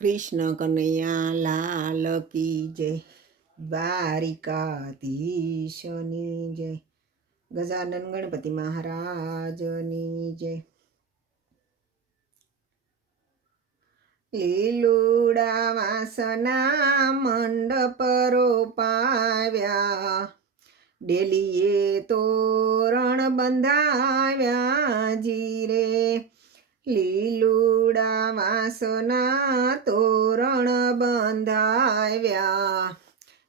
કૃષ્ણ કનૈયા લાલ કી જય, દ્વારિકાધીશની જય, ગજાનન ગણપતિ મહારાજની જય. લીલુડા વાસના મંડપ રોપાવ્યા, ડેલીએ તોરણ બંધાવ્યા જીરે. લીલુડા વાસના તોરણ બંધાવ્યા,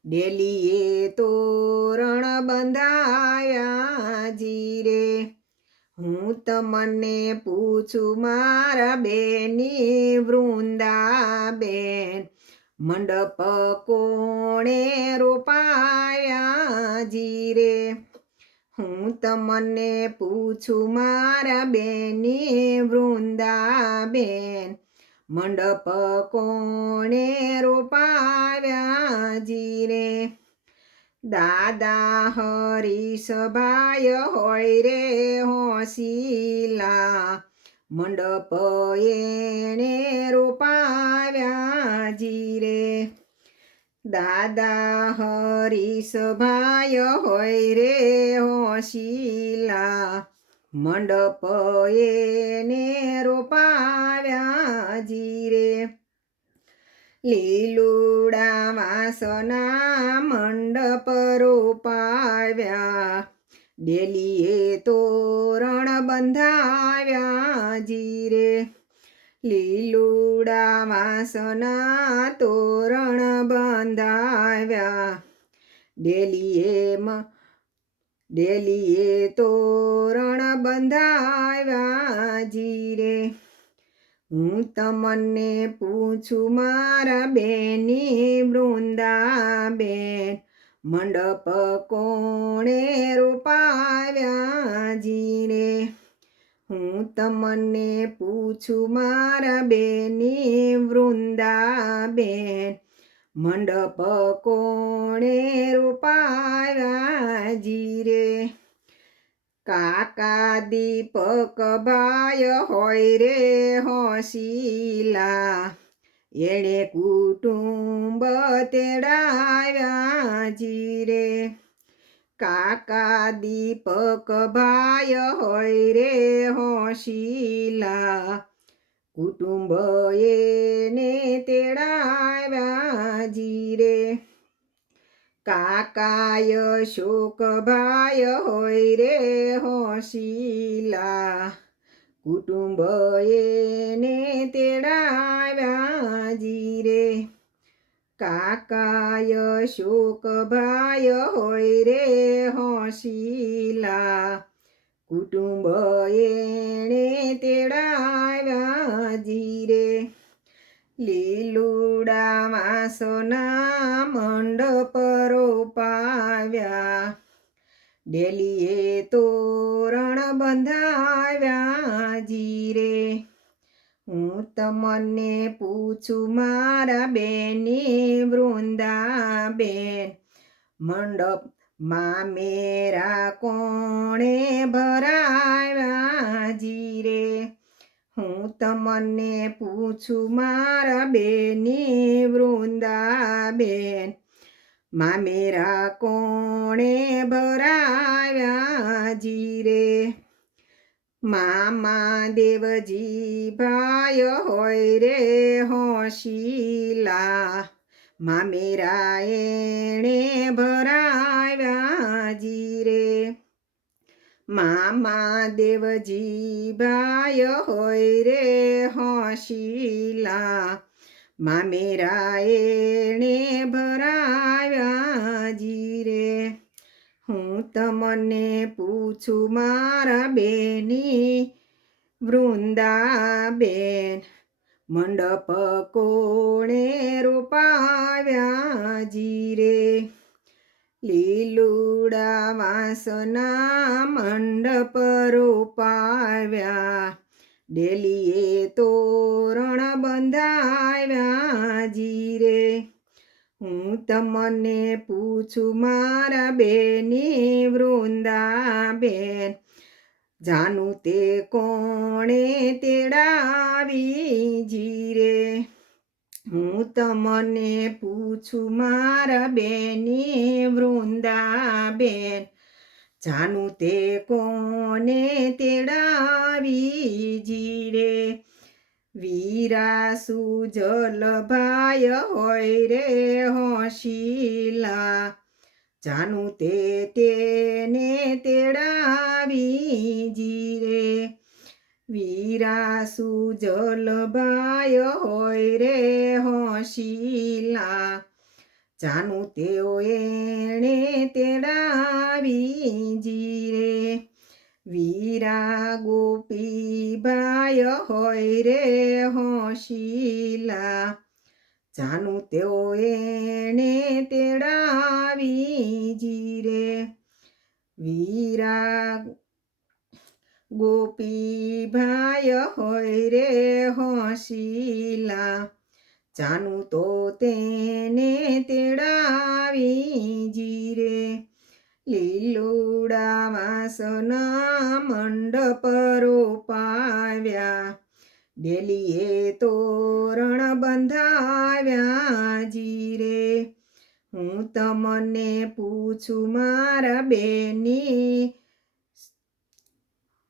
ડેલીએ તોરણ બંધાવ્યા જીરે. હું તમને પૂછું મારા બેની વૃંદાબેન, મંડપ કોણે રોપાયા જીરે. હું તમને પૂછું મારા બેની વૃંદાબેન, મંડપ કોણે રોપાવ્યા જીરે. દાદા હરીશભાઈ હોય રે હોશીલા, મંડપ એણે રોપાવ્યા જીરે. દાદા હરીશભાઈ હોય રે હોશીલા, મંડપ એને રોપાવ્યા જીરે. લીલુડા વાસના મંડપ રોપાવ્યા, ડેલીએ તોરણ બંધાવ્યા જીરે. લીલુડા વાસના તોરણ બંધાવ્યા, ડેલીએ તોરણ બંધાવ્યા જીરે. હું તમને પૂછું મારા બેની વૃંદાબેન, મંડપ કોણે રોપાવ્યા જીરે. હું તમને પૂછું મારા બેની વૃંદાબેન, મંડપ કોણે રોપાવ્યા જીરે. કાકા દીપકભાઈ હોય રે હોશીલા, એણે કુટુંબ તેડાવ્યા જીરે. કાકા દીપકભાઈ હોય રે હોશીલા, કુટુંબ એને તેડાવ્યા જીરે. કાકા યશોકભાઈ હોય રે હોશીલા, કુટુંબ એને તેડાવ્યા જીરે. કાકા યશોકભાઈ હોય રે હોશીલા, કુટુંબ એને તેડાવ્યા જીરે. લીલુડા વાસના મંડપ રોપાવ્યા, ડેલીએ તોરણ બંધાવ્યા જીરે. હું તમને પૂછું મારા બેની વૃંદાબેન, મંડપમાં મેરા કોણે ભરાવ્યા જીરે. હું તમને પૂછું મારા બેની વૃંદાબેન, મામેરા કોણે ભરાવ્યા જીરે. મામા દેવજી ભાઈ હોય રે હોશીલા, મામેરા એણે ભરાવ્યા જીરે. મામા દેવજી ભાઈ હોય રે હોશીલા, મામેરા એણે ભરાવ્યા જીરે. હું તમને પૂછું મારા બેની વૃંદાબેન, મંડપ કોણે રોપાવ્યા જીરે. લીલુડા વાસના મંડપ રોપાવ્યા, ડેલીએ તોરણ બંધાવ્યા જીરે. હું તમને પૂછું મારા બેની વૃંદાબેન, જાનું તે કોણે તેડાવી જીરે. તમને પૂછું મારા બેની વૃંદાબેન, જાનું તે કોને તેડાવી જીરે. વીરા સુજલ ભાય હોય રે હોશીલા, જાનું તેને તેડાવી જીરે. વીરા સુજલ ભાય હોય રે હોશીલા, જાનું એને તેડાવી જીરે. વીરા ગોપી ભાય હોય રે હોશીલા, જાનું એને તેડાવી જીરે. વીરા ગોપી ભાય હોય રે હોશીલા, જાનું તેને તેડાવી જીરે. લીલુડા વાસના મંડપ રોપાવ્યા, ડેલીએ તોરણ બંધાવ્યા જીરે. હું તમને પૂછું મારા બેની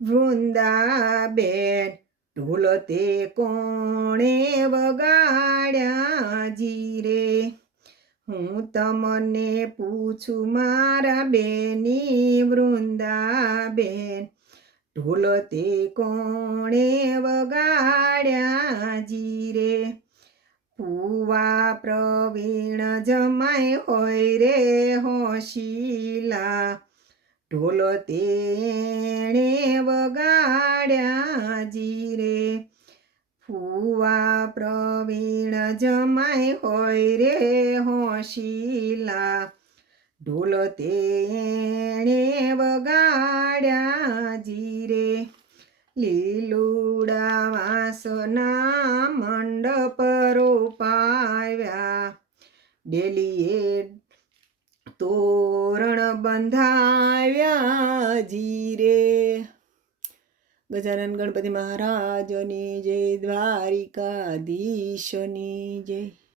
વૃંદાબેન, ઢોલ તે કોણે વગાડ્યા જીરે. હું તમને પૂછું મારા બેની વૃંદાબેન, ઢોલ તે કોણે વગાડ્યા જીરે. ફુવા પ્રવીણ જમાય હોય રે હોશીલા, ઢોલ તેણે વગાડ્યા જીરે. ફુવા પ્રવીણ જમાય હોય રે હોશીલા, ઢોલ તેણે વગાડ્યા જીરે. લીલુડા વાસના મંડપ રોપાવ્યા, ડેલીએ તોરણ બંધાવ્યા જીરે. ગજાનન ગણપતિ મહારાજની જય, દ્વારિકાધીશની જય.